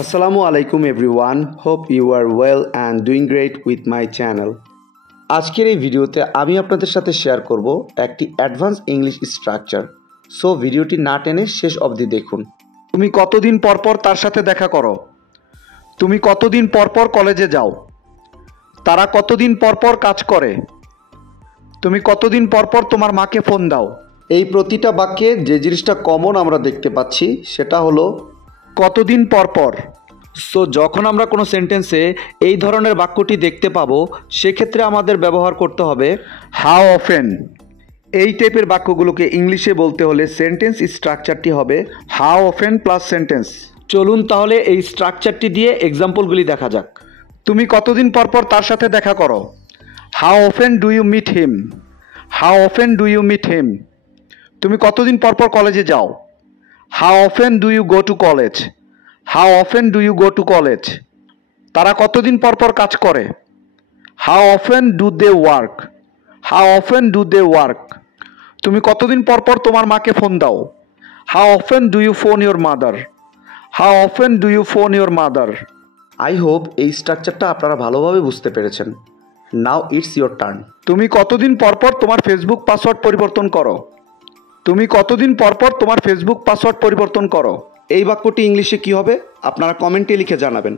Assalamu alaikum everyone. Hope you are well and doing great with my channel. আজকের এই ভিডিওতে আমি আপনাদের সাথে শেয়ার করব একটি অ্যাডভান্স ইংলিশ স্ট্রাকচার। সো ভিডিওটি না টেনে শেষ অবধি দেখুন। তুমি কতদিন পর পর তার সাথে দেখা করো? তুমি কতদিন পর পর কলেজে যাও? তারা কতদিন পর পর কাজ করে? তুমি কতদিন পর পর তোমার মাকে ফোন দাও? এই প্রতিটা বাক্যে যে জিনিসটা কমন আমরা দেখতে পাচ্ছি সেটা হলো কতদিন পর পর। সো যখন আমরা কোনো সেন্টেন্সে এই ধরনের বাক্যটি দেখতে পাবো সেক্ষেত্রে আমাদের ব্যবহার করতে হবে হাউ অফেন। এই টাইপের বাক্যগুলোকে ইংলিশে বলতে হলে সেন্টেন্স স্ট্রাকচারটি হবে হাউ অফেন প্লাস সেন্টেন্স। চলুন তাহলে এই স্ট্রাকচারটি দিয়ে এক্সাম্পলগুলি দেখা যাক। তুমি কতদিন পর পর তার সাথে দেখা করো? How often do you meet him? How often do you meet him? তুমি কতদিন পর পর কলেজে যাও? How often do you go to college? How often do you go to college? তারা কতদিন পর পর কাজ করে? How often do they work? How often do they work? তুমি কতদিন পর পর তোমার মাকে ফোন দাও? How often do you phone your mother? How often do you phone your mother? I hope এই স্ট্রাকচারটা আপনারা ভালোভাবে বুঝতে পেরেছেন। Now it's your turn. তুমি কতদিন পর পর তোমার ফেসবুক পাসওয়ার্ড পরিবর্তন করো? তুমি কতদিন পর পর তোমার ফেসবুক পাসওয়ার্ড পরিবর্তন করো? এই বাক্যটি ইংলিশে কী হবে আপনারা কমেন্টে লিখে জানাবেন।